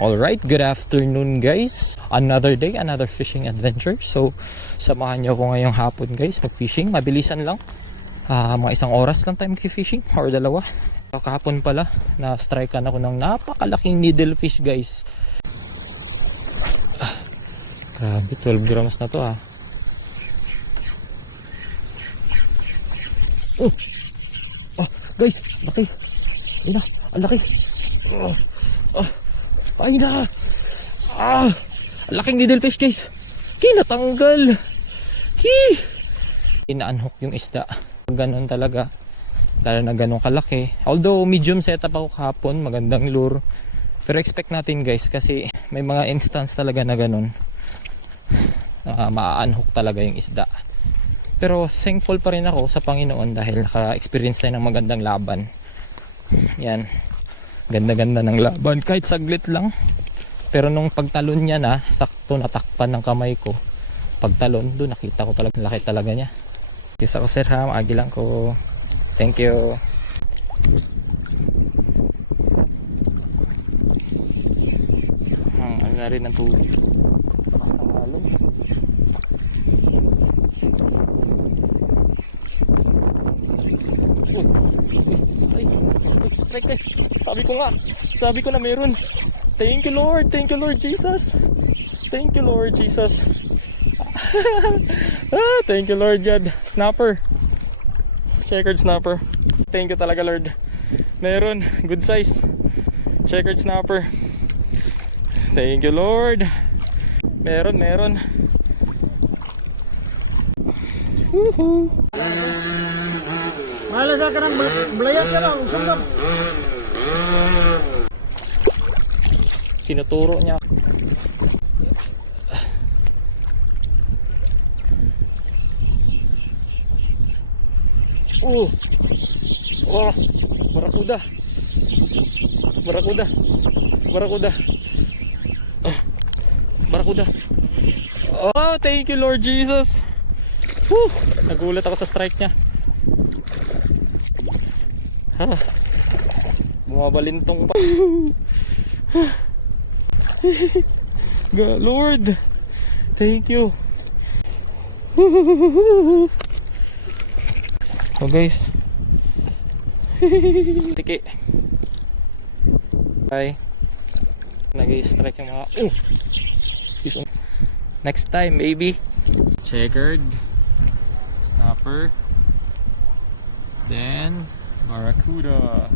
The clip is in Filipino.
Alright, good afternoon guys. Another day, another fishing adventure. So, samahan nyo ako ngayong hapon guys, mag-fishing. Mabilisan lang. Mga 1 oras lang tayo mag-fishing or 2. Kahapon pala, na-strikean ako ng napakalaking needlefish guys. Grabe, 12 grams na to . Guys, laki. Ayun na, ang laki. Ayun na. Ang laking needlefish guys. Kinatanggal. Ina-unhook yung isda. Ganon talaga. Lalo na ganun kalaki. Although medium setup ako kahapon, magandang lure. Pero expect natin guys kasi may mga instance talaga na ganun. Ma-unhook talaga yung isda. Pero thankful pa rin ako sa Panginoon dahil naka-experience tayo ng magandang laban. Yan. Ganda-ganda ng laban. Kahit saglit lang. Pero nung pagtalon niya na, sakto natakpan ng kamay ko. Pagtalon, doon nakita ko talaga, laki talaga niya. Kiss ako sir ha, maagi lang ko. Thank you. Ano na rin ang tubig. Takas ng alon. Strike. Sabi ko na meron. Thank you Lord Jesus. Thank you Lord Jesus. Thank you Lord God. Snapper. Checkered snapper. Thank you talaga Lord. Meron, good size. Checkered snapper. Thank you Lord. Meron. Woohoo. Malaga ka ng blayat ka lang, sundot. Tinuturo niya. Barakuda. Oh, thank you Lord Jesus. Nagulat ako sa strike niya. Bumabalintong pa. Lord, thank you. So guys, tiki. Bye. Nag-i-strike yung mga next time maybe. Checkered snapper, then barracuda.